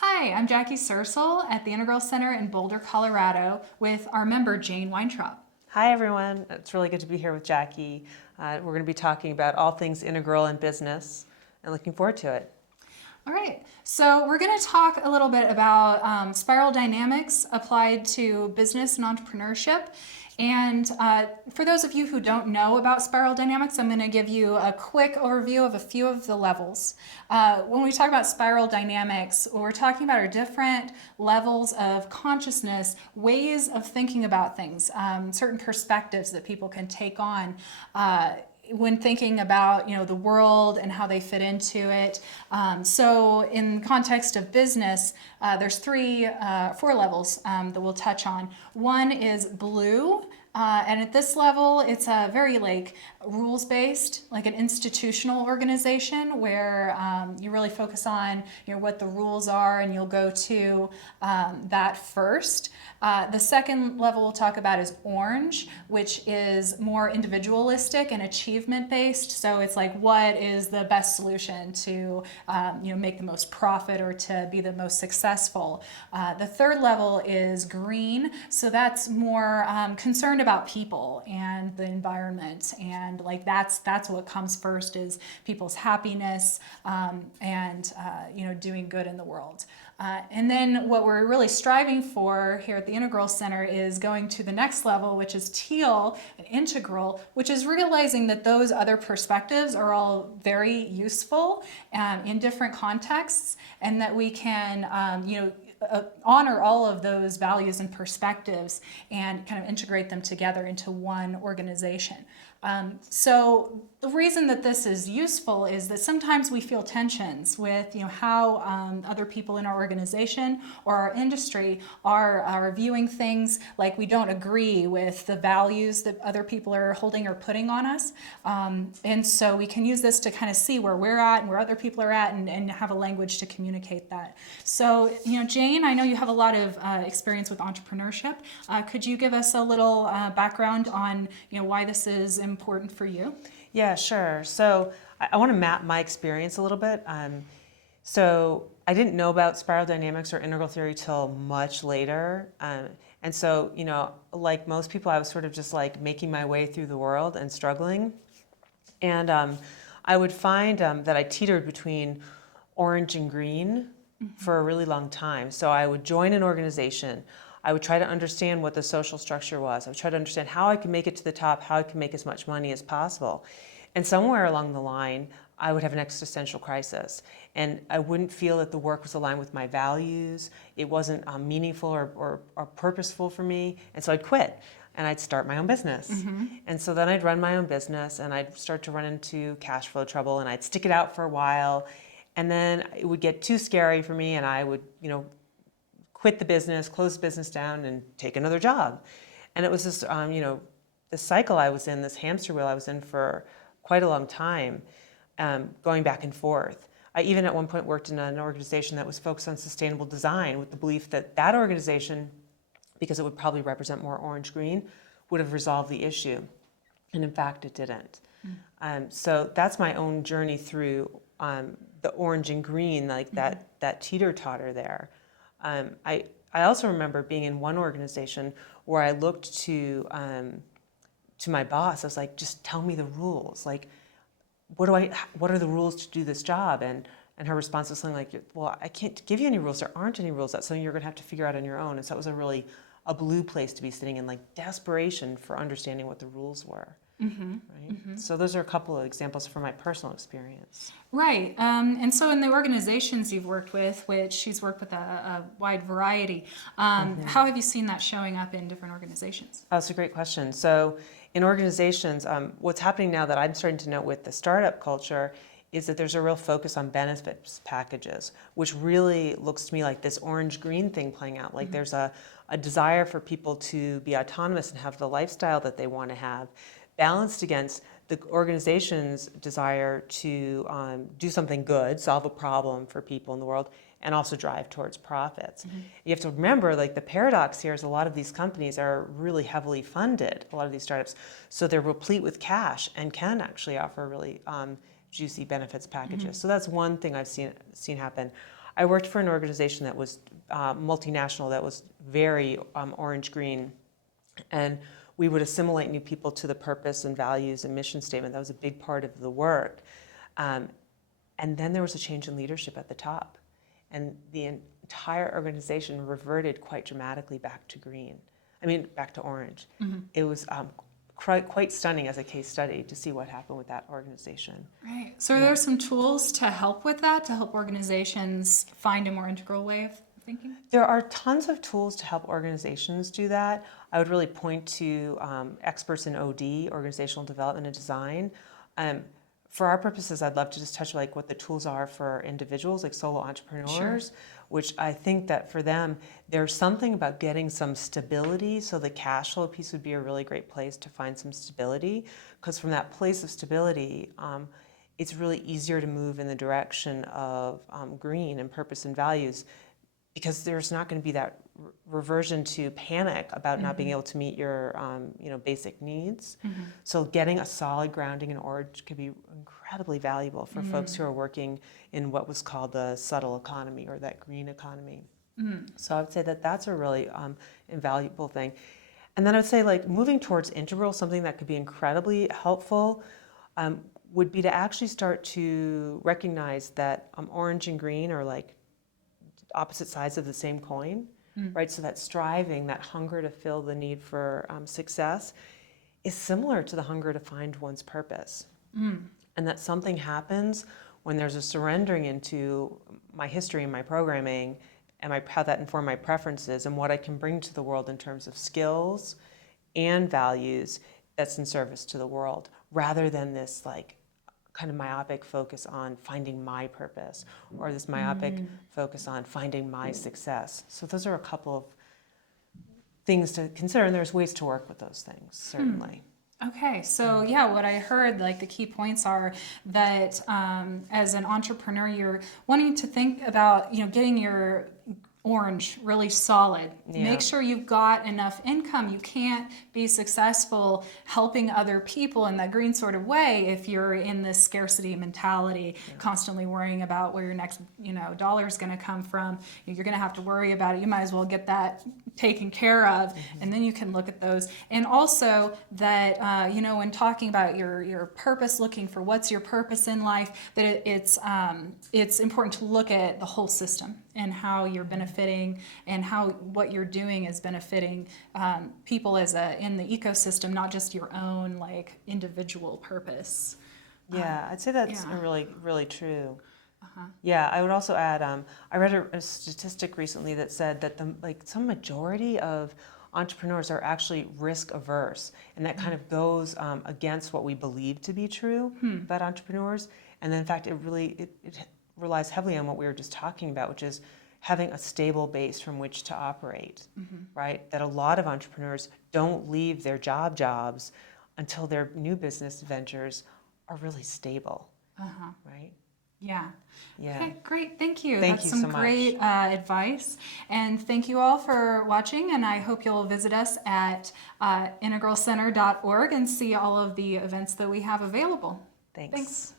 Hi, I'm Jackie Sersel at the Integral Center in Boulder, Colorado, with our member Jane Weintraub. Hi everyone, it's really good to be here with Jackie. We're going to be talking about all things integral in business and looking forward to it. All right, so we're going to talk a little bit about spiral dynamics applied to business and entrepreneurship. And for those of you who don't know about spiral dynamics, I'm going to give you a quick overview of a few of the levels. When we talk about spiral dynamics, what we're talking about are different levels of consciousness, ways of thinking about things, certain perspectives that people can take on. When thinking about the world and how they fit into it. So in context of business, there's four levels that we'll touch on. One is blue. And at this level, it's a very rules-based, like an institutional organization where you really focus on what the rules are, and you'll go to that first. The second level we'll talk about is orange, which is more individualistic and achievement-based. So it's like, what is the best solution to make the most profit or to be the most successful? The third level is green. So that's more concerned about people and the environment, and that's what comes first is people's happiness and doing good in the world. And then what we're really striving for here at the Integral Center is going to the next level, which is teal and integral, which is realizing that those other perspectives are all very useful in different contexts, and that we can honor all of those values and perspectives and kind of integrate them together into one organization. So the reason that this is useful is that sometimes we feel tensions with how other people in our organization or our industry are viewing things, like we don't agree with the values that other people are holding or putting on us. And so we can use this to kind of see where we're at and where other people are at, and have a language to communicate that. So, Jane, I know you have a lot of experience with entrepreneurship. Could you give us a little background on why this is important for you? Yeah, sure. So I want to map my experience a little bit. So I didn't know about spiral dynamics or integral theory till much later. And so, like most people, I was sort of just like making my way through the world and struggling. And I would find that I teetered between orange and green for a really long time. So I would join an organization. I would try to understand what the social structure was. I would try to understand how I could make it to the top, how I could make as much money as possible. And somewhere along the line, I would have an existential crisis. And I wouldn't feel that the work was aligned with my values. It wasn't meaningful or purposeful for me. And so I'd quit and I'd start my own business. And so then I'd run my own business, and I'd start to run into cash flow trouble, and I'd stick it out for a while. And then it would get too scary for me, and I would, quit the business, close the business down, and take another job. And it was this, this cycle I was in, this hamster wheel I was in for quite a long time, going back and forth. I even at one point worked in an organization that was focused on sustainable design, with the belief that that organization, because it would probably represent more orange-green, would have resolved the issue. And in fact, it didn't. So that's my own journey through the orange and green, like that teeter-totter there. I also remember being in one organization where I looked to my boss. I was like, just tell me the rules. Like, what are the rules to do this job? And her response was something like, well, I can't give you any rules. There aren't any rules. That's something you're going to have to figure out on your own. And so it was a blue place to be sitting in, like desperation for understanding what the rules were. Right? So those are a couple of examples from my personal experience. Right. And so in the organizations you've worked with, which she's worked with a wide variety, how have you seen that showing up in different organizations? Oh, that's a great question. So in organizations, what's happening now that I'm starting to note with the startup culture is that there's a real focus on benefits packages, which really looks to me like this orange-green thing playing out. Like there's a desire for people to be autonomous and have the lifestyle that they want to have, balanced against the organization's desire to do something good, solve a problem for people in the world, and also drive towards profits. You have to remember, like, the paradox here is a lot of these companies are really heavily funded, a lot of these startups, so they're replete with cash and can actually offer really juicy benefits packages. So that's one thing I've seen happen. I worked for an organization that was multinational, that was very orange-green, and we would assimilate new people to the purpose and values and mission statement. That was a big part of the work. And then there was a change in leadership at the top, and the entire organization reverted quite dramatically back to green. I mean, back to orange. It was quite stunning as a case study to see what happened with that organization. Right. So are there some tools to help with that, to help organizations find a more integral way of thinking? There are tons of tools to help organizations do that. I would really point to experts in OD, organizational development and design. For our purposes, I'd love to just touch like what the tools are for individuals, like solo entrepreneurs, which I think that for them, there's something about getting some stability. So the cash flow piece would be a really great place to find some stability, because from that place of stability, it's really easier to move in the direction of green and purpose and values, because there's not going to be that reversion to panic about not being able to meet your basic needs. So getting a solid grounding in orange could be incredibly valuable for folks who are working in what was called the subtle economy, or that green economy. So I would say that that's a really invaluable thing. And then I would say, like, moving towards integral, something that could be incredibly helpful would be to actually start to recognize that orange and green are like opposite sides of the same coin, right? So that striving, that hunger to fill the need for success is similar to the hunger to find one's purpose. And that something happens when there's a surrendering into my history and my programming, and how that informed my preferences and what I can bring to the world in terms of skills and values that's in service to the world, rather than this like kind of myopic focus on finding my purpose, or this myopic focus on finding my success. So those are a couple of things to consider, and there's ways to work with those things, certainly. Okay, so yeah, what I heard, like the key points are that as an entrepreneur, you're wanting to think about, getting your orange really solid. Make sure you've got enough income. You can't be successful helping other people in that green sort of way if you're in this scarcity mentality, constantly worrying about where your next dollar is going to come from. You're going to have to worry about it. You might as well get that taken care of, and then you can look at those. And also that when talking about your purpose, looking for what's your purpose in life, that it's important to look at the whole system and how you're benefiting, and how what you're doing is benefiting people in the ecosystem, not just your own like individual purpose. Yeah, I'd say that's really, really true. Yeah, I would also add, I read a statistic recently that said that some majority of entrepreneurs are actually risk averse, and that kind of goes against what we believe to be true about entrepreneurs. And then in fact, it relies heavily on what we were just talking about, which is having a stable base from which to operate, right? That a lot of entrepreneurs don't leave their jobs until their new business ventures are really stable, right? Yeah. Yeah. Okay, great. Thank you. Thank That's you some so great advice. And thank you all for watching. And I hope you'll visit us at integralcenter.org and see all of the events that we have available. Thanks. Thanks.